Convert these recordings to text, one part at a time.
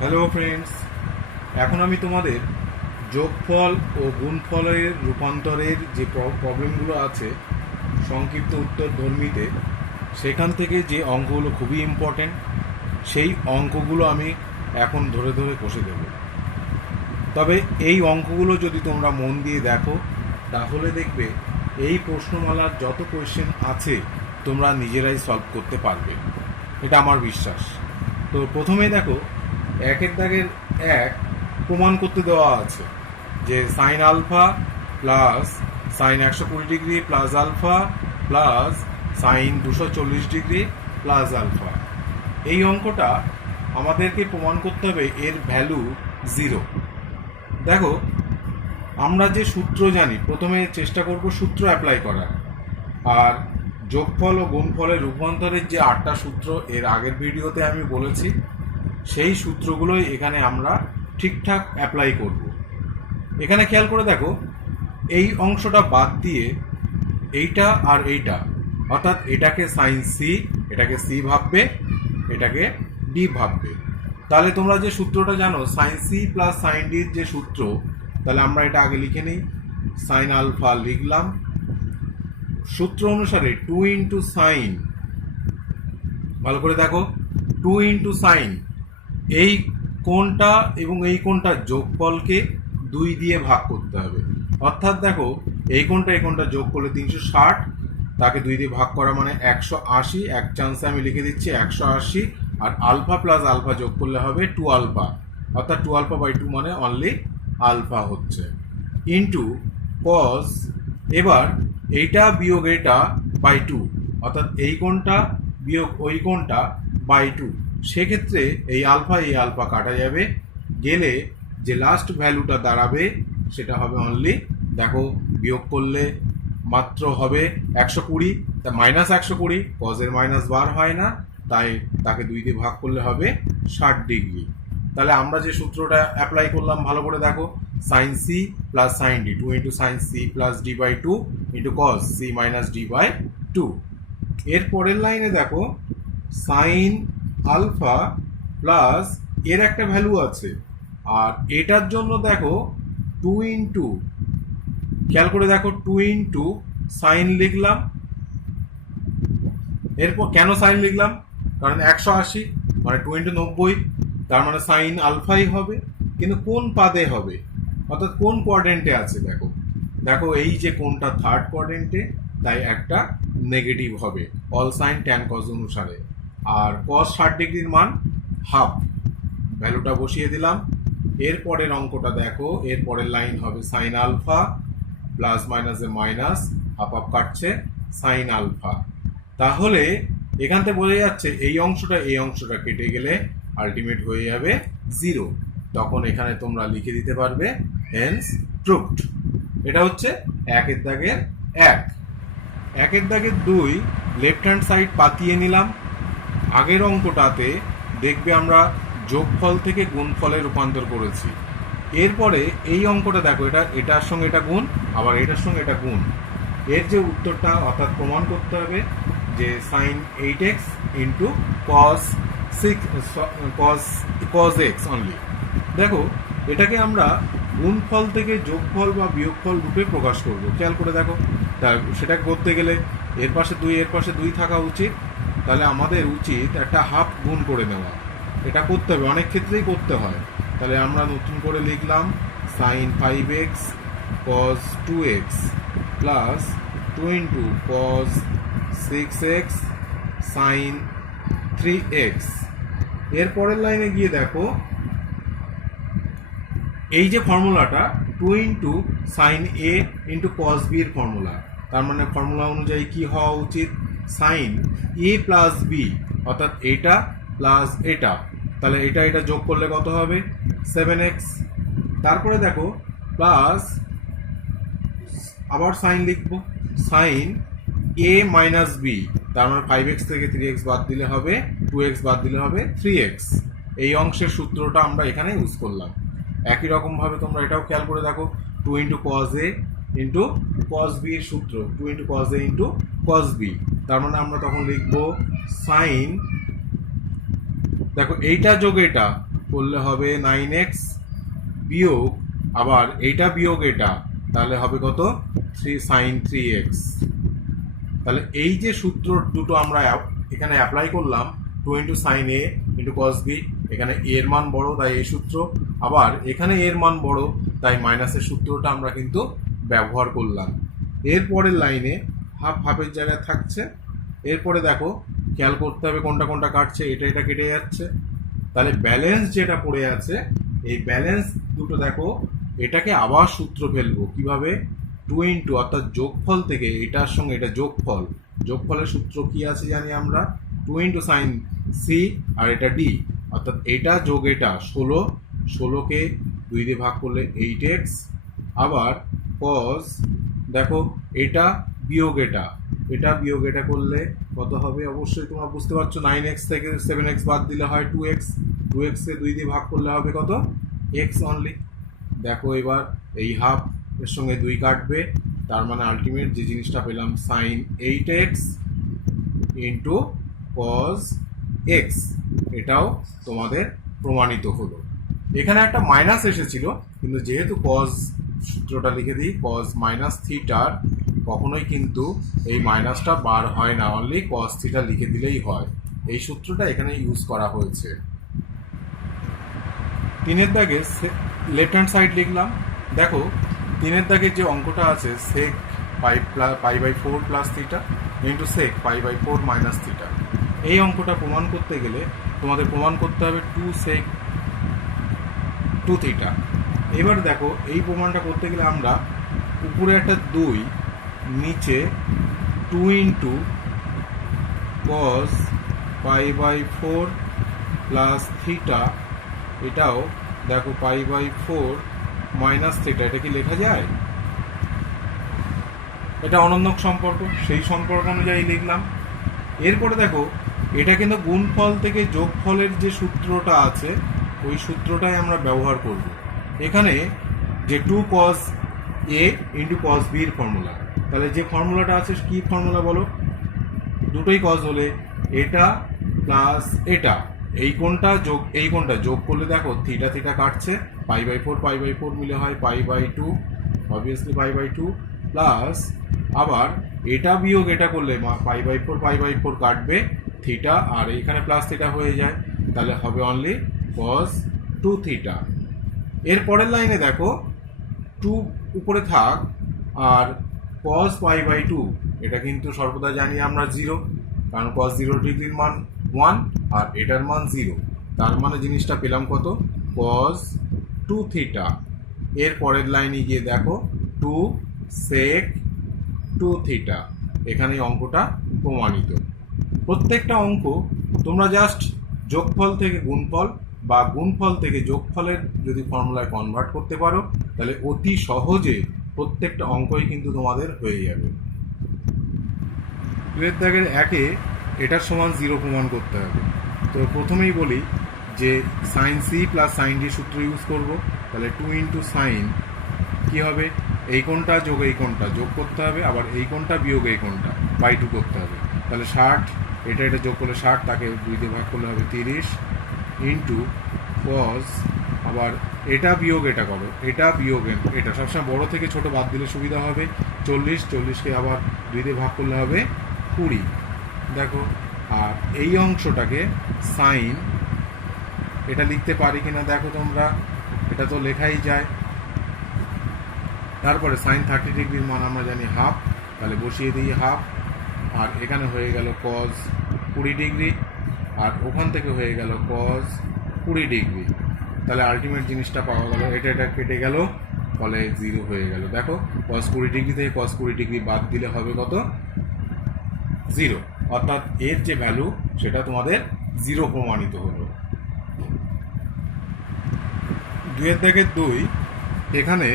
Hello friends, এখন আমি তোমাদের যোগফল ও গুণফলের রূপান্তরের যে প্রবলেমগুলো আছে সংক্ষিপ্ত উত্তর ধর্মীতে, সেখান থেকে যে অঙ্কগুলো খুবই ইম্পর্টেন্ট সেই অঙ্কগুলো আমি এখন ধরে ধরে কষে দেব। তবে এই অঙ্কগুলো যদি তোমরা মন দিয়ে দেখো তাহলে দেখবে এই প্রশ্নমালার যত কোয়েশ্চেন আছে তোমরা নিজেরাই সলভ করতে পারবে, এটা আমার বিশ্বাস। তো প্রথমে দেখো, একের দাগের এক প্রমাণ করতে দেওয়া আছে যে sine alpha plus sine 120 degree plus alpha plus sine 240 degree plus alpha. এই অঙ্কটা আমাদেরকে প্রমাণ করতে হবে এর ভ্যালু 0। দেখো, আমরা যে সূত্র জানি, প্রথমে চেষ্টা করব সূত্র অ্যাপ্লাই করার। আর যোগফল ও গুণফলের রূপান্তরের যে 8টা সূত্র এর আগের ভিডিওতে আমি বলেছি, সেই সূত্রগুলোই এখানে আমরা ঠিকঠাক অ্যাপ্লাই করব। এখানে খেয়াল করে দেখো, এই অংশটা বাদ দিয়ে এইটা আর এইটা, অর্থাৎ এটাকে সাইন সি, এটাকে সি ভাববে, এটাকে ডি ভাববে। তাহলে তোমরা যে সূত্রটা জানো সাইন সি প্লাস সাইন ডির যে সূত্র, তাহলে আমরা এটা আগে লিখে নিই। সাইন আলফা লিখলাম, সূত্র অনুসারে 2 ইন্টু সাইন, ভালো করে দেখো, 2 ইন্টু সাইন, এই কোণটা এবং এই কোণটার যোগফলকে 2 দিয়ে ভাগ করতে হবে। অর্থাৎ দেখো, এই কোণটা যোগ করলে 360, তাকে 2 দিয়ে ভাগ করা মানে 180। এক চান্সে আমি লিখে দিচ্ছি 180। আর আলফা প্লাস আলফা যোগ করলে হবে 2 আলফা, অর্থাৎ 2 আলফা বাই 2 মানে অনলি আলফা হচ্ছে, ইন্টু কস, এবার এইটা বিয়োগ এইটা বাই 2, অর্থাৎ এই কোণটা বিয়োগ ওই কোণটা বাই 2। সেক্ষেত্রে এই আলফা কাটা যাবে, গেলে যে লাস্ট ভ্যালুটা দাঁড়াবে সেটা হবে অনলি, দেখো বিয়োগ করলে মাত্র হবে 120, তা মাইনাস 120, কজের মাইনাস বার হয় না, তাই তাকে 2 দিয়ে ভাগ করলে হবে 60 ডিগ্রি। তাহলে আমরা যে সূত্রটা অ্যাপ্লাই করলাম ভালো করে দেখো, sine C plus sine D, 2 into sine C plus D by 2 into cos C minus D by 2। এর পরের লাইনে দেখো, সাইন আলফা প্লাস এর একটা ভ্যালু আছে, আর এটার জন্য দেখো 2 ইন্টু, খেয়াল করে দেখো 2 ইন্টু সাইন লিখলাম। এরপর কেন সাইন লিখলাম, কারণ 180 মানে 2 ইন্টু 90, তার মানে সাইন আলফাই হবে, কিন্তু কোন পাদে হবে, অর্থাৎ কোন কোয়াড্রেন্টে আছে। দেখো দেখো এই যে কোনটা থার্ড কোয়াড্রেন্টে, তাই একটা নেগেটিভ হবে অল সাইন ট্যান কজ অনুসারে। আর কস 60 ডিগ্রির মান হাফ, ভ্যালুটা বসিয়ে দিলাম। এরপরের অঙ্কটা দেখো, এরপরের লাইন হবে সাইন আলফা প্লাস মাইনাসে মাইনাস, হাফ হাফ কাটছে, সাইন আলফা। তাহলে এখান থেকে বোঝা যাচ্ছে এই অংশটা কেটে গেলে আলটিমেট হয়ে যাবে 0। তখন এখানে তোমরা লিখে দিতে পারবে হেন্স প্রুভড। এটা হচ্ছে একের দাগের 1। একের দাগের 2 লেফট হ্যান্ড সাইড পাতিয়ে নিলাম। আগের অঙ্কটাতে দেখবে আমরা যোগফল থেকে গুণফলে রূপান্তর করেছি। এরপরে এই অঙ্কটা দেখো, এটার সঙ্গে এটা গুণ, আবার এটার সঙ্গে এটা গুণ। এর যে উত্তরটা, অর্থাৎ প্রমাণ করতে হবে যে sign 8x into cos 6 cos x only. দেখো, এটাকে আমরা গুণফল থেকে যোগফল বা বিয়োগফল রূপে প্রকাশ করব। খেয়াল করে দেখো, সেটা করতে গেলে এর পাশে 2 থাকা উচিত, তাহলে আমাদের উচিত একটা হাফ গুণ করে নেওয়া। এটা করতে হবে, অনেক ক্ষেত্রেই করতে হয়। তাহলে আমরা নতুন করে লিখলাম sine 5x cos 2x plus 2 into cos 6x sine 3x। এর পরের লাইনে গিয়ে দেখো, এই যে ফর্মুলাটা 2 into sine A into cos B এর ফর্মুলা, তার মানে ফর্মুলা অনুযায়ী কি হওয়া উচিত, সাইন এ প্লাস বি, অর্থাৎ এটা প্লাস এটা, তাহলে এটা যোগ করলে কত হবে 7x। তারপরে দেখো প্লাস, আবার সাইন লিখবো, সাইন এ মাইনাস বি, তার মানে 5x থেকে 3x বাদ দিলে হবে 2x বাদ দিলে হবে 3x। এই অংশের সূত্রটা আমরা এখানে ইউজ করলাম। একই রকম ভাবে তোমরা এটাও খেয়াল করে দেখো, 2 ইন্টু কস এ ইন্টু কস বি এর সূত্র 2 ইন্টু কস এ ইন্টু কস বি, তার মানে আমরা তখন লিখবো সাইন, দেখো এইটা যোগ এটা করলে হবে 9x বিয়োগ আবার এটা বিয়োগ এটা, তাহলে হবে কত 3 sin 3x। তাহলে এই যে সূত্র দুটো আমরা এখানে অ্যাপ্লাই করলাম, 2 into sine A into cos B, এখানে এর মান বড় তাই এই সূত্র, আবার এখানে এর মান বড় তাই মাইনাসের সূত্রটা আমরা কিন্তু ব্যবহার করলাম। এরপরের লাইনে হাফ হাফের জায়গায় থাকছে। এরপরে দেখো খেয়াল করতে হবে কোনটা কোনটা কাটছে, এটা এটা কেটে যাচ্ছে। তাহলে ব্যালেন্স যেটা পড়ে আছে, এই ব্যালেন্স দুটো দেখো, এটাকে আবার সূত্র ফেলবো কিভাবে, 2 ইন্টু অর্থাৎ যোগফল থেকে এটার সঙ্গে এটা যোগফল, যোগফলের সূত্র কি আছে জানি আমরা, 2 ইন্টু সাইন সি আর এটা ডি, অর্থাৎ এটা যোগ এটা 16, 16কে 2 দিয়ে ভাগ করলে 8x, আবার কস দেখো এটা বিয়োগ এটা, এটা বিয়োগ এটা করলে কত হবে, অবশ্যই তোমরা বুঝতে পারছো, 9x থেকে 7x বাদ দিলে হয় 2x, 2x কে 2 দিয়ে ভাগ করলে হবে কত, x অনলি। দেখো এবার এই হাফ এর সঙ্গে 2 কাটবে, তার মানে আলটিমেট যে জিনিসটা পেলাম sign 8x into cos x, এটাও তোমাদের প্রমাণিত হলো। এখানে একটা মাইনাস এসেছিল, কিন্তু যেহেতু কস সূত্রটা লিখে দিই, কস মাইনাস থিটার কখনোই কিন্তু এই মাইনাসটা বার হয় না, অনলি কস থিটা লিখে দিলেই হয়। এই সূত্রটা এখানে ইউজ করা হয়েছে। 3 দাগে লেফট হ্যান্ড সাইড লিখলাম। দেখো 3 দাগের যে অঙ্কটা আছে, sec pi by 4 plus theta into sec pi by 4 minus theta, এই অঙ্কটা প্রমাণ করতে গেলে তোমাদের প্রমাণ করতে হবে 2 সেক 2 থিটা। এবার দেখো এই প্রমাণটা করতে গেলে আমরা উপরে একটা 2, নিচে 2 into cos pi by 4 plus theta, এটাও দেখো পাই বাই 4 মাইনাস থিটা, এটা কি লেখা যায়? এটা অনন্তক সম্পর্ক, সেই সম্পর্ক অনুযায়ী লিখলাম। এরপরে দেখো এটা কিন্তু গুণফল থেকে যোগফলের যে সূত্রটা আছে, ওই সূত্রটাই আমরা ব্যবহার করব। এখানে যে 2 cos a into cos b এর ফর্মুলা, তাহলে যে ফর্মুলাটা আছে কি ফর্মুলা বলো, দুটোই cos হলে এটা প্লাস এটা, এই কোণটা যোগ এই কোণটা যোগ করলে দেখো থিটা থিটা কাটছে, পাই বাই 4 মিলে হয় pi by 2, obviously pi by 2, plus আবার এটা বিয়োগ এটা করলে পাই বাই 4 কাটবে থিটা, আর এইখানে প্লাস থিটা হয়ে যায়, তাহলে হবে অনলি cos 2 থিটা। এর পরের লাইনে দেখো 2 উপরে থাক, আর cos পাই বাই 2 এটা কিন্তু সর্বদা জানি আমরা 0, কারণ cos 0 ডিগ্রির মান 1 আর এটার মান 0, তার মানে জিনিসটা পেলাম কত, cos 2 থিটা। এর পরের লাইনে গিয়ে দেখো 2 sec 2 থিটা, এখানে অঙ্কটা প্রমাণিত। প্রত্যেকটা অঙ্ক তোমরা জাস্ট যোগফল থেকে গুণফল বা গুণফল থেকে যোগফলের যদি ফর্মুলায় কনভার্ট করতে পারো, তাহলে অতি সহজে প্রত্যেকটা অঙ্কই কিন্তু তোমাদের হয়ে যাবে। 2 দাগের 1-এ এটার সমান 0 প্রমাণ করতে হবে। তো প্রথমেই বলি যে sine C plus sine D সূত্র ইউজ করব। তাহলে 2 ইন্টু সাইন কী হবে, এই কোণটা যোগ এই কোণটা যোগ করতে হবে, আবার এই কোণটা বিয়োগ এই কোণটা বাই 2 করতে হবে, তাহলে 60, এটা এটা যোগ করলে 60, তাকে 2 দিয়ে ভাগ করলে হবে 30 ইন্টু কস, আবার এটা বিয়োগ এটা করো, এটা বিয়োগ এটা, সবসময় বড় থেকে ছোট বাদ দিলে সুবিধা হবে, 40কে আবার 2 দিয়ে ভাগ করলে হবে 20। দেখো আর এই অংশটাকে সাইন, এটা লিখতে পারি কিনা দেখো তোমরা, এটা তো লেখাই যায়। তারপরে সাইন 30 ডিগ্রির মান আমরা জানি হাফ, তাহলে বসিয়ে দিই হাফ, আর এখানে হয়ে গেল কস 20 ডিগ্রি, আর ওখান থেকে হয়ে গেল কস 20 ডিগ্রি, তাহলে আলটিমেট জিনিসটা পাওয়া গেল, এটা এটা কেটে গেল, ফলে 0 হয়ে গেল। দেখো কস 20 ডিগ্রি থেকে কস 20 ডিগ্রি বাদ দিলে হবে কত, 0, অর্থাৎ এর যে ভ্যালু সেটা তোমাদের 0 প্রমাণিত হলো। 2 দাগের 2, এখানে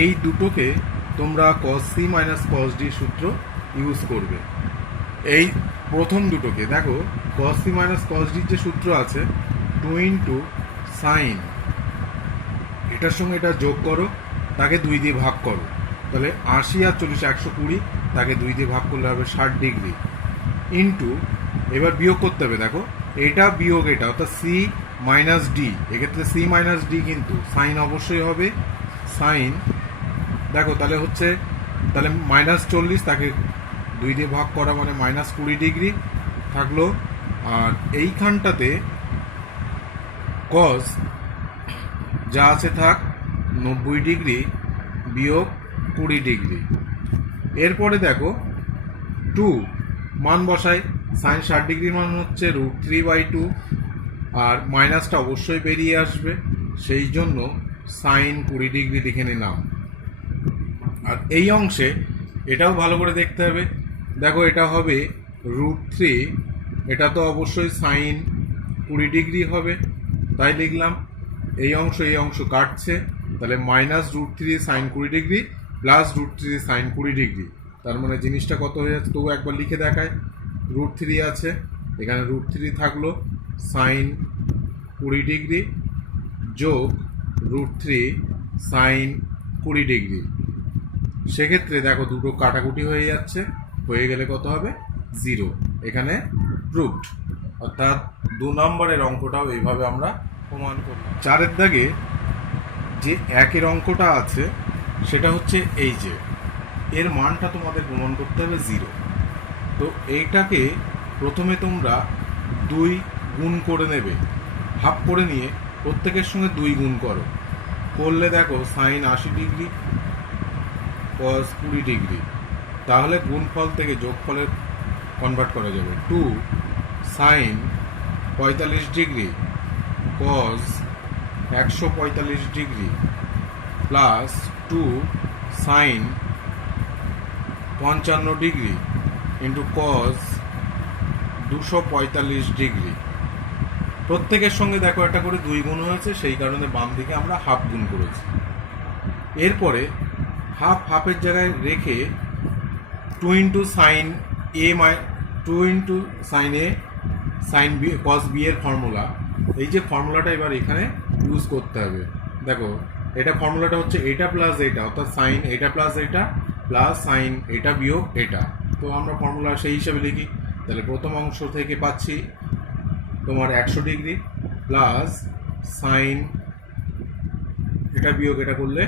এই দুটোকে তোমরা cos c minus cos d সূত্র ইউজ করবে। এই প্রথম দুটোকে দেখো cos c minus cos d যে সূত্র আছে, 2 ইন্টু সাইন, এটার সঙ্গে এটা যোগ করো, তাকে 2 দিয়ে ভাগ করো, তাহলে 80 আর 40 120, তাকে 2 দিয়ে ভাগ করলে হবে 60 ডিগ্রি, ইন্টু এবার বিয়োগ করতে হবে, দেখো এটা বিয়োগ এটা, অর্থাৎ c মাইনাস ডি, এক্ষেত্রে সি মাইনাস ডি, কিন্তু সাইন অবশ্যই হবে সাইন। দেখো তাহলে হচ্ছে, তাহলে -40 তাকে 2 দিয়ে ভাগ করা মানে -20 থাকলো। আর এইখানটাতে কস যা আছে থাক 90 বিয়োগ 20। এরপরে দেখো 2 মান বসাই, সাইন 60 মান হচ্ছে √3/2, আর মাইনাসটা অবশ্যই বেরিয়ে আসবে, সেই জন্য সাইন 20 লিখে নিলাম। আর এই অংশে এটাও ভালো করে দেখতে হবে, দেখো এটা হবে √3, এটা তো অবশ্যই সাইন 20 হবে, তাই লিখলাম। এই অংশ কাটছে, তাহলে -√3 সাইন 20 প্লাস √3 সাইন 20, তার মানে জিনিসটা কত হয়ে যাচ্ছে তবু একবার লিখে দেখায়। √3 আছে, এখানে √3 থাকলো সাইন 20 যোগ √3 সাইন 20। সেক্ষেত্রে দেখো দুটো কাটাকুটি হয়ে যাচ্ছে, হয়ে গেলে কত হবে 0, এখানে প্রুভড। অর্থাৎ 2 নম্বরের অঙ্কটাও এইভাবে আমরা প্রমাণ করলাম। 4 দাগে যে 1 অঙ্কটা আছে সেটা হচ্ছে এই যে এর মানটা তোমাদের প্রমাণ করতে হবে 0। তো এইটাকে প্রথমে তোমরা 2 গুণ করে নেবে, হাফ করে নিয়ে প্রত্যেকের সঙ্গে 2 গুণ করলে দেখো সাইন 80 কস 20, তাহলে গুণফল থেকে যোগফলের কনভার্ট করা যাবে। 2 সাইন 45 কস 145 প্লাস 2 সাইন 55 ইন্টু কস 245। প্রত্যেকের সঙ্গে দেখো একটা করে 2 গুণ হয়েছে, সেই কারণে বাম দিকে আমরা হাফ গুণ করেছি। এরপরে হাফের জায়গায় রেখে 2 ইন্টু সাইন এ 2 ইন্টু সাইন এ সাইন বি কস বি এর ফর্মুলা, এই যে ফর্মুলাটা এবার এখানে ইউজ করতে হবে। দেখো এটা ফর্মুলাটা হচ্ছে এটা প্লাস এটা, অর্থাৎ সাইন এটা প্লাস এটা প্লাস সাইন এটা বিয়োগ এটা। তো আমরা ফর্মুলা সেই হিসাবে লিখি, তাহলে প্রথম অংশ থেকে পাচ্ছি তোমার 100 প্লাস সাইন এটা বিয়োগ এটা করলে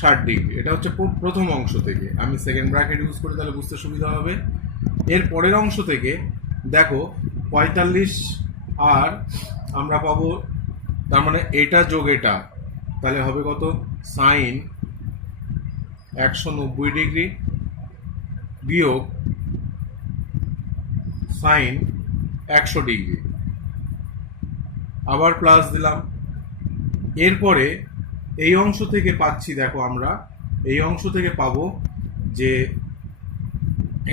60। এটা হচ্ছে প্রথম অংশ থেকে, আমি সেকেন্ড ব্র্যাকেট ইউজ করি তাহলে বুঝতে সুবিধা হবে। এর পরের অংশ থেকে দেখো 45 আর আমরা পাবো, তার মানে এটা যোগ এটা, তাহলে হবে কত সাইন 190 বিয়োগ সাইন 100, আবার প্লাস দিলাম। এরপরে এই অংশ থেকে পাচ্ছি, দেখো আমরা এই অংশ থেকে পাবো যে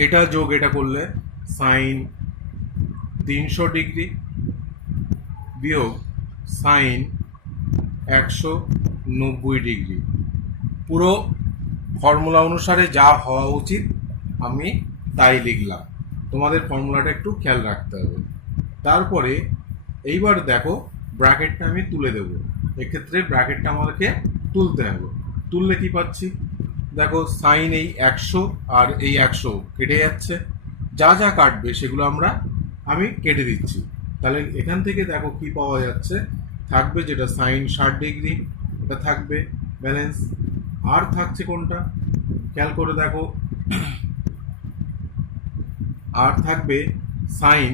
এটা যোগ এটা করলে সাইন 300 বিয়োগ সাইন 190। পুরো ফর্মুলা অনুসারে যা হওয়া উচিত আমি তাই লিখলাম, তোমাদের ফর্মুলাটা একটু খেয়াল রাখতে হবে। তারপরে এইবার দেখো ব্র্যাকেটটা আমি তুলে দেব, এক্ষেত্রে ব্র্যাকেটটা আমাদেরকে তুলতে হবে। তুললে কি পাচ্ছি, দেখো সাইন এই 100 আর এই 100 কেটে যাচ্ছে, যা যা কাটবে সেগুলো আমি কেটে দিচ্ছি। তাহলে এখান থেকে দেখো কি পাওয়া যাচ্ছে, থাকবে যেটা সাইন 60, এটা থাকবে ব্যালেন্স। আর থাকছে কোনটা খেয়াল করে দেখো, আর থাকবে সাইন,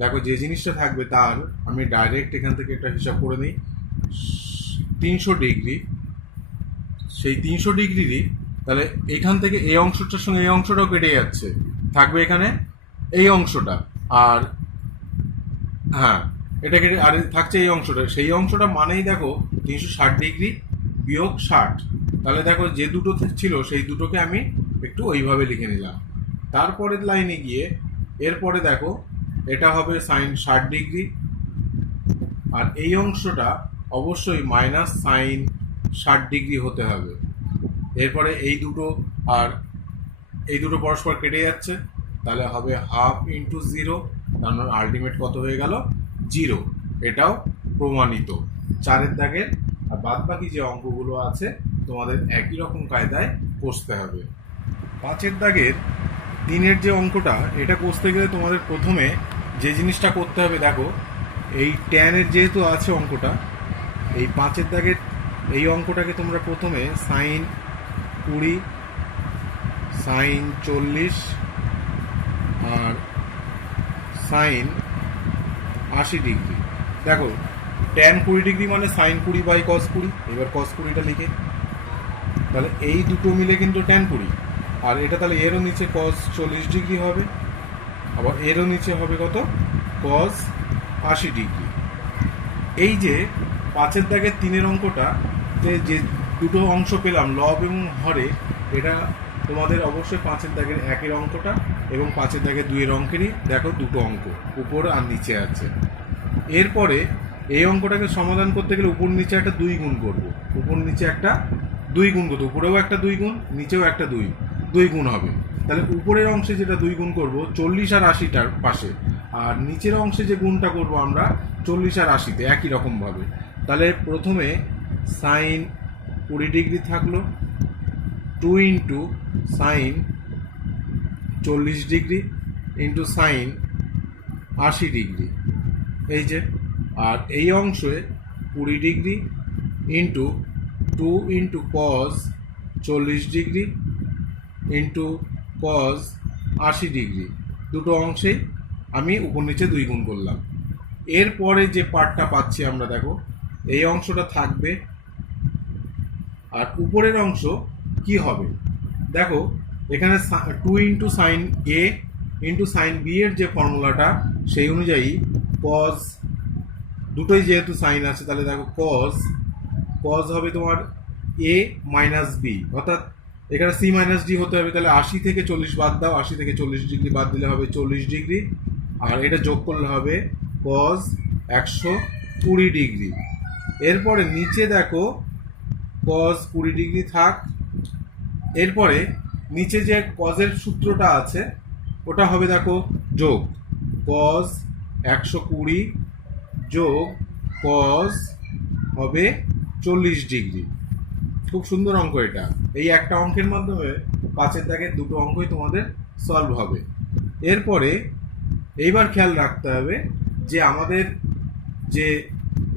দেখো যে জিনিসটা থাকবে তার আমি ডাইরেক্ট এখান থেকে একটা হিসাব করে নিই, 300, সেই 300 তাহলে এখান থেকে এই অংশটার সঙ্গে এই অংশটাও কেটে যাচ্ছে, থাকবে এখানে এই অংশটা, আর হ্যাঁ এটা কেটে আর থাকছে এই অংশটা, সেই অংশটা মানেই দেখো 360 বিয়োগ 60। তাহলে দেখো যে দুটো ছিল সেই দুটোকে আমি একটু ওইভাবে লিখে নিলাম। তারপরের লাইনে গিয়ে এরপরে দেখো এটা হবে সাইন 60, আর এই অংশটা অবশ্যই মাইনাস সাইন 60 হতে হবে। এরপরে এই দুটো আর এই দুটো পরস্পর কেটে যাচ্ছে, তাহলে হবে হাফ ইন্টু 0, তার মানে আলটিমেট কত হয়ে গেল 0। এটাও প্রমাণিত 4 দাগের। আর বাদ বাকি যে অঙ্কগুলো আছে তোমাদের একই রকম কায়দায় কষতে হবে। 5 দাগের 3 যে অঙ্কটা, এটা কষতে গেলে তোমাদের প্রথমে যে জিনিসটা করতে হবে, দেখো এই ট্যানের যেহেতু আছে অঙ্কটা, এই 5-এর দাগের এই অঙ্কটাকে তোমরা প্রথমে সাইন 20, সাইন 40 আর সাইন 80 ডিগ্রি। দেখো ট্যান 20 ডিগ্রি মানে সাইন 20 বাই কস 20। এবার কস 20টা লিখে, তাহলে এই দুটো মিলে কিন্তু ট্যান 20, আর এটা তাহলে এরও নিচে কস 40 ডিগ্রি হবে, আবার এরও নিচে হবে কত, কস 80 ডিগ্রি। এই যে 5-এর দাগের 3-এর অঙ্কটা যে দুটো অংশ পেলাম লব এবং হরে, এটা তোমাদের অবশ্যই 5-এর দাগের 1-এর অঙ্কটা এবং 5-এর দাগের 2-এর অঙ্কেরই দেখো দুটো অঙ্ক উপর আর নিচে আছে। এরপরে এই অঙ্কটাকে সমাধান করতে গেলে উপর নিচে একটা 2 গুণ করব, উপর নিচে একটা 2 গুণ করতে, উপরেও একটা 2 গুণ, নিচেও একটা 2 গুণ হবে। তাহলে উপরের অংশে যেটা 2 গুণ করব 40 আর 80টার পাশে, আর নিচের অংশে যে গুণটা করব আমরা 40 আর 80তে একই রকমভাবে। তাহলে প্রথমে সাইন 20 ডিগ্রি থাকলো 2 into sign 40 degree into sign 80 degree, এই যে। আর এই অংশে 20 ডিগ্রি ইন্টু 2 ইন্টু কস 40 ডিগ্রি ইন্টু কস 80 ডিগ্রি, দুটো অংশে আমি উপর নিচে 2 গুণ করলাম। এরপরে যে পার্টটা পাচ্ছি আমরা, দেখো এই অংশটা থাকবে, আর উপরের অংশ কি হবে, দেখো এখানে 2 into sine A into sign B এর যে ফর্মুলাটা সেই অনুযায়ী কস, দুটোই যেহেতু সাইন আছে তাহলে দেখো কস হবে তোমার এ মাইনাস বি, অর্থাৎ এখানে সি মাইনাস ডি হতে হবে। তাহলে 80 থেকে 40 বাদ দাও, 80 থেকে 40 ডিগ্রি বাদ দিলে হবে 40 ডিগ্রি, আর এটা যোগ করলে হবে কস 120 ডিগ্রি। এরপরে নিচে দেখো কস 20 ডিগ্রি থাক। এরপরে নিচে যে কজের সূত্রটা আছে ওটা হবে দেখো যোগ কস 120 যোগ কস হবে 40 ডিগ্রি। খুব সুন্দর অঙ্ক এটা। এই একটা অঙ্কের মাধ্যমে 5-এর দাগের দুটো অঙ্কই তোমাদের সলভ হবে। এরপরে এইবার খেয়াল রাখতে হবে যে আমাদের যে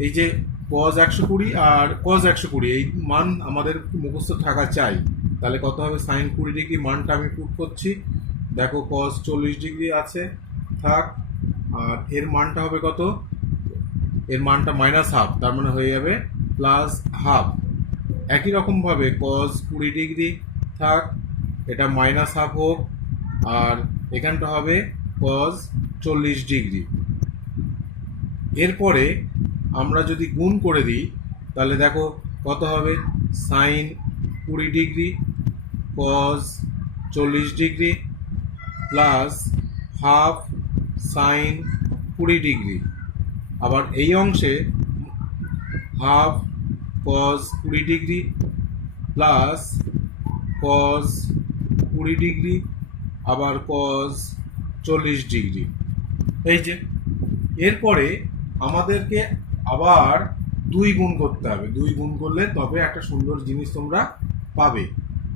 এই যে কস 120 আর কস 120 এই মান আমাদের মুখস্থ থাকা চাই। তাহলে কত হবে, সাইন 20 ডিগ্রি মানটা আমি পুট করছি, দেখো কস 40 ডিগ্রি আছে থাক, আর এর মানটা হবে কত, এর মানটা মাইনাস হাফ, তার মানে হয়ে যাবে প্লাস হাফ। একই রকমভাবে কস 20 ডিগ্রি থাক, এটা মাইনাস হাফ হোক, আর এখানটা হবে কস 40 ডিগ্রি। এরপরে আমরা যদি গুণ করে দিই তাহলে দেখো কত হবে, sine 20 degree cos 40 degree plus half sine 20 degree, আবার এই অংশে half cos 20 degree plus cos 20 degree আবার কস 40 ডিগ্রি, এই যে। এরপরে আমাদেরকে আবার 2 গুণ করতে হবে, 2 গুণ করলে তবে একটা সুন্দর জিনিস তোমরা পাবে।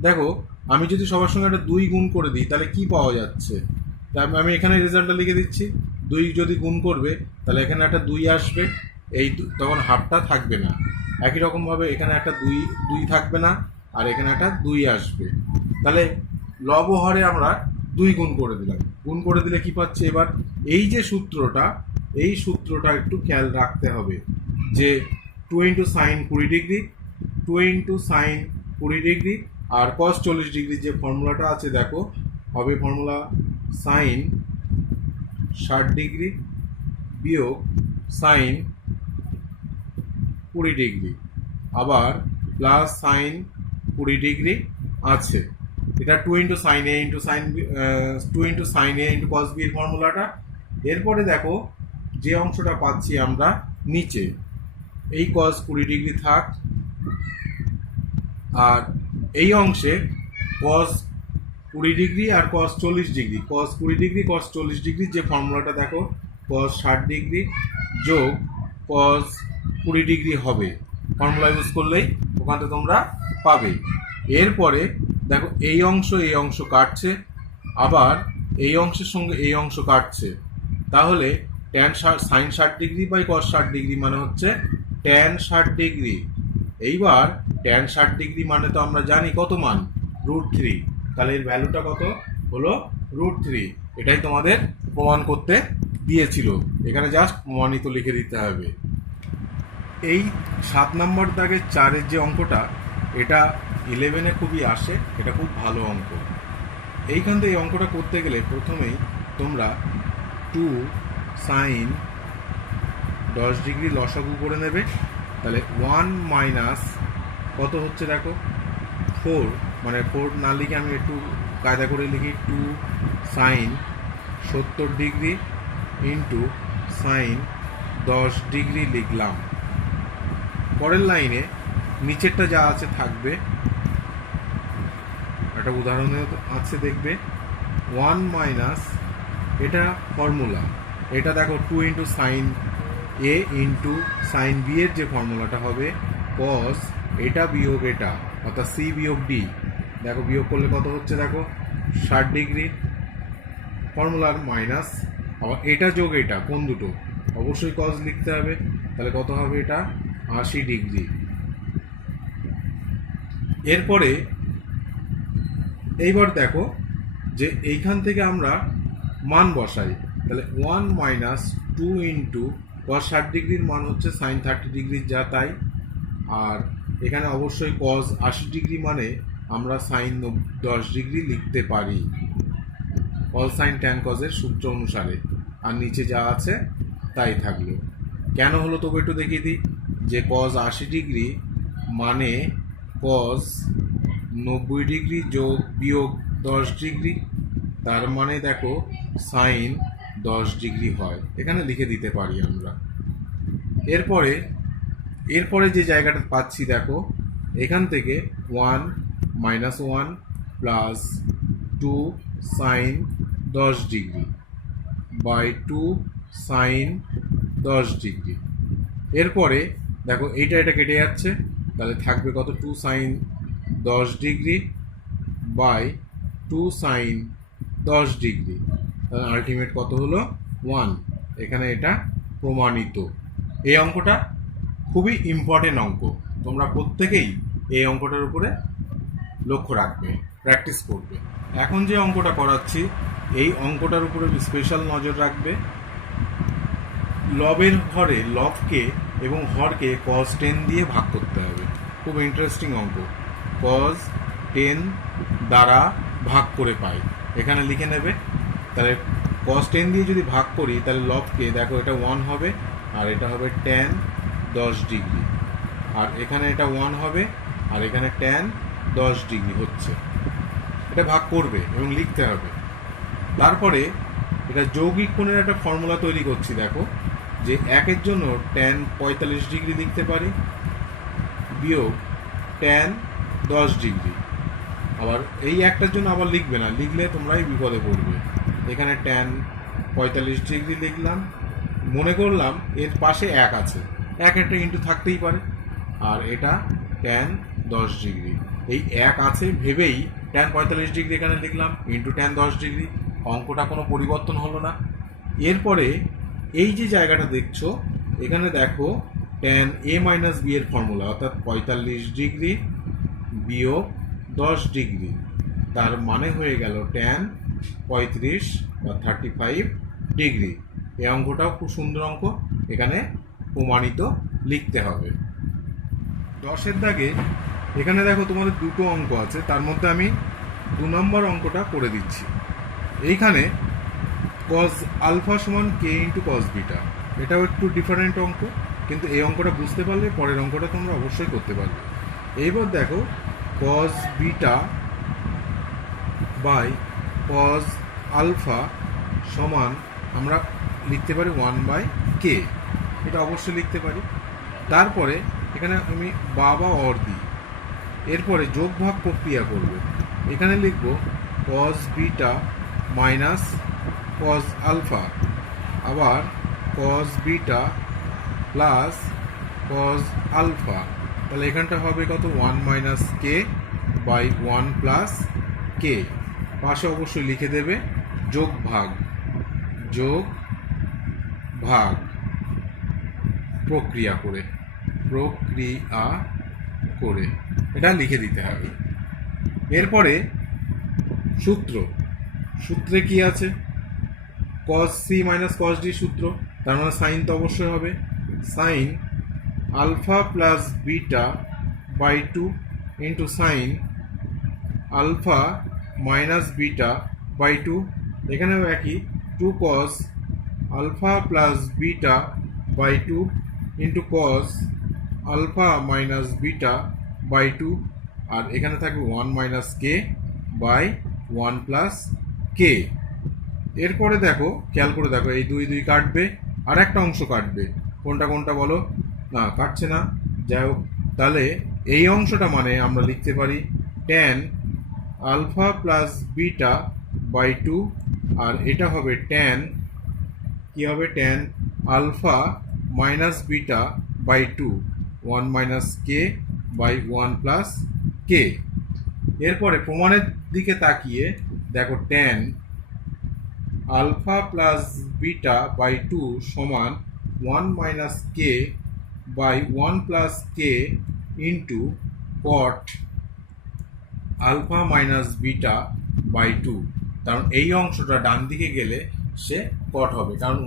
দেখো আমি যদি সবার সঙ্গে একটা 2 গুণ করে দিই তাহলে কি পাওয়া যাচ্ছে, আমি এখানে রেজাল্টটা লিখে দিচ্ছি। 2 যদি গুণ করবে তাহলে এখানে একটা 2 আসবে, এই তখন হাফটা থাকবে না। একই রকমভাবে এখানে একটা 2 থাকবে না, আর এখানে একটা 2 আসবে। তাহলে লব হরে আমরা 2 গুণ করে দিলাম। গুণ করে দিলে কি পাচ্ছি এবার, এই যে সূত্রটা, এই সূত্রটা একটু খেয়াল রাখতে হবে যে 2 into sine 20 degree, 2 into sine 20 degree আর কস 40 ডিগ্রি যে ফর্মুলাটা আছে দেখো হবে ফর্মুলা সাইন 60 ডিগ্রি বিয়োগ সাইন 20 ডিগ্রি আবার প্লাস সাইন 20 ডিগ্রি আছে। এটা 2 into sine A into sine 2 into sine A into cos B এর ফর্মুলাটা। এরপরে দেখো যে অংশটা পাচ্ছি আমরা নিচে, এই কস 20 ডিগ্রি থাক, আর এই অংশে কস 20 ডিগ্রি আর কস 40 ডিগ্রি, কস 20 ডিগ্রি কস 40 ডিগ্রি যে ফর্মুলাটা দেখো কস 60 ডিগ্রি যোগ কস 20 ডিগ্রি হবে, ফর্মুলা ইউজ করলেই ওখান থেকে তোমরা পাবে। এরপরে দেখো এই অংশ কাটছে, আবার এই অংশের সঙ্গে এই অংশ কাটছে, তাহলে sine 60 degree by cos 60 degree মানে হচ্ছে ট্যান 60 ডিগ্রি। এইবার ট্যান 60 ডিগ্রি মানে তো আমরা জানি কত মান, √3। তাহলে এর ভ্যালুটা কত হলো √3। এটাই তোমাদের প্রমাণ করতে দিয়েছিল, এখানে জাস্ট প্রমাণিত লিখে দিতে হবে। এই 7 নম্বর দাগের 4-এর যে অঙ্কটা, এটা 11-এ খুবই আসে, এটা খুব ভালো অঙ্ক। এইখান থেকে এই অঙ্কটা করতে গেলে প্রথমেই তোমরা 2 সাইন 10 ডিগ্রি লসাগু করে নেবে। তাহলে 1 মাইনাস কত হচ্ছে দেখো 4, মানে 4 না লিখে আমি একটু কায়দা করে লিখি 2 sine 70 degree into sine 10 degree লিখলাম। পরের লাইনে নিচেরটা যা আছে থাকবে, একটা উদাহরণে আছে দেখবে 1 মাইনাস, এটা ফর্মুলা, এটা দেখো 2 into sine A into sign B এর যে ফর্মুলাটা হবে কস এটা বিয়োগ এটা, অর্থাৎ সি বিয়োগ ডি। দেখো বিয়োগ করলে কত হচ্ছে দেখো 60 ডিগ্রি, ফর্মুলার মাইনাস, আবার এটা যোগ এটা, কোন দুটো অবশ্যই কস লিখতে হবে। তাহলে কত হবে এটা 80 ডিগ্রি। এরপরে এইবার দেখো যে এইখান থেকে আমরা মান বসাই। তাহলে 1 মাইনাস 2 ইন্টু কস 60 ডিগ্রির মান হচ্ছে সাইন 30 ডিগ্রি যা তাই, আর এখানে অবশ্যই কস 80 ডিগ্রি মানে আমরা সাইন 10 ডিগ্রি লিখতে পারি কস সাইন ট্যান কজের সূত্র অনুসারে। আর নিচে যা আছে তাই থাকলো। কেন হলো তবু একটু দেখিয়ে দিই, যে কস 80 ডিগ্রি মানে কস 90 ডিগ্রি যোগ বিয়োগ 10 ডিগ্রি, তার মানে দেখো সাইন 10 ডিগ্রি হয়, এখানে লিখে দিতে পারি আমরা। এরপরে যে জায়গাটা পাচ্ছি দেখো, এখান থেকে 1 minus 1 plus 2 sine 10 degree by 2 sine 10 degree. এরপরে দেখো এটা কেটে যাচ্ছে, তাহলে থাকবে কত 2 sine 10 degree by 2 sine 10 degree, তাহলে আলটিমেট কত হলো 1। এখানে এটা প্রমাণিত। এই অঙ্কটা খুবই ইম্পর্টেন্ট অঙ্ক, তোমরা প্রত্যেকেই এই অঙ্কটার উপরে লক্ষ্য রাখবে, প্র্যাকটিস করবে। এখন যে অঙ্কটা করাচ্ছি এই অঙ্কটার উপরে স্পেশাল নজর রাখবে। লবের ঘরে লবকে এবং হরকে cos 10 দিয়ে ভাগ করতে হবে। খুব ইন্টারেস্টিং অঙ্ক। cos 10 দ্বারা ভাগ করে পাই, এখানে লিখে নেবে। তাহলে cos 10 দিয়ে যদি ভাগ করি তাহলে লবকে দেখো এটা 1 হবে, আর এটা হবে tan 10 ডিগ্রি, আর এখানে এটা 1 হবে, আর এখানে tan 10 ডিগ্রি হচ্ছে। এটা ভাগ করবে এবং লিখতে হবে। তারপরে এটা যৌগিক কোণের একটা ফর্মুলা তৈরি করছি। দেখো যে একের জন্য tan 45 ডিগ্রি লিখতে পারি বিয়োগ tan 10 ডিগ্রি, আবার এই একটার জন্য আবার লিখবে না, লিখলে তোমরাই বিপদে পড়বে। এখানে tan 45 ডিগ্রি লিখলাম, মনে করলাম এর পাশে 1 আছে, একটা ইন্টু থাকতেই পারে, আর এটা tan 10 ডিগ্রি। এই 1 আছে ভেবেই tan 45 ডিগ্রি এখানে লিখলাম ইন্টু tan 10 ডিগ্রি, অঙ্কটা কোনো পরিবর্তন হলো না। এরপরে এই যে জায়গাটা দেখছো এখানে দেখো tan a মাইনাস b এর ফর্মুলা, অর্থাৎ 45 ডিগ্রি বিয়োগ 10 ডিগ্রি, তার মানে হয়ে গেল tan 35 বা 35 ডিগ্রি। এই অঙ্কটাও খুব সুন্দর অঙ্ক, এখানে প্রমাণিত লিখতে হবে। 10-এর দাগে এখানে দেখো তোমাদের দুটো অঙ্ক আছে, তার মধ্যে আমি 2 নম্বর অঙ্কটা করে দিচ্ছি। এইখানে cos আলফা সমান k ইন্টু cos বিটা, এটাও একটু ডিফারেন্ট অঙ্ক, কিন্তু এই অঙ্কটা বুঝতে পারলে পরের অঙ্কটা তোমরা অবশ্যই করতে পারবে। এইবার দেখো cos beta by cos alpha সমান আমরা লিখতে পারি 1/k, এটা অবশ্যই লিখতে পারি। তারপরে এখানে আমি বা অর দিই, এরপরে যোগ ভাগ প্রক্রিয়া করব। এখানে লিখব cos beta minus cos alpha, আবার cos beta plus cos alpha, তাহলে এখানটা হবে কত 1 minus K by 1 plus k, পাশে অবশ্যই লিখে দেবে যোগ ভাগ প্রক্রিয়া করে এটা লিখে দিতে হবে। এরপরে সূত্রে কি আছে, cos c minus cos d সূত্র, তার মানে সাইন তো অবশ্যই হবে। Sine alpha plus beta by 2 into sine alpha minus beta by 2, এখানেও একই 2 cos alpha plus beta by 2 into cos alpha minus beta by 2, আর এখানে থাকবে 1 মাইনাস কে বাই 1 প্লাস কে। এরপরে দেখো, খেয়াল করে দেখো, এই 2 2 কাটবে, আর একটা অংশ কাটবে, কোনটা বলো? না, কাটছে না। যাই হোক, তাহলে এই অংশটা মানে আমরা লিখতে পারি tan alpha plus beta by 2, আর এটা হবে tan alpha minus beta by 2, 1 minus K by 1 plus কে। এরপরে প্রমাণের দিকে তাকিয়ে দেখো, tan alpha plus beta by 2 সমান 1 minus K by 1 plus K into cot alpha minus beta by 2। কারণ এই অংশটা ডান দিকে গেলে সে cot হবে, কারণ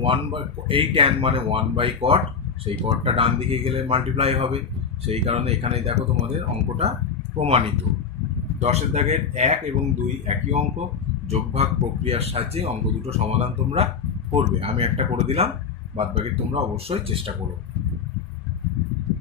এই tan মানে 1 বাই cot, সেই cotটা ডান দিকে গেলে মাল্টিপ্লাই হবে। সেই কারণে এখানে দেখো তোমাদের অঙ্কটা প্রমাণিত। 10-এর দাগের 1 এবং 2 একই অঙ্ক, যোগভাগ প্রক্রিয়ার সাহায্যে অঙ্ক দুটো সমাধান তোমরা করবে। আমি একটা করে দিলাম, বাদবাকি তোমরা অবশ্যই চেষ্টা করো।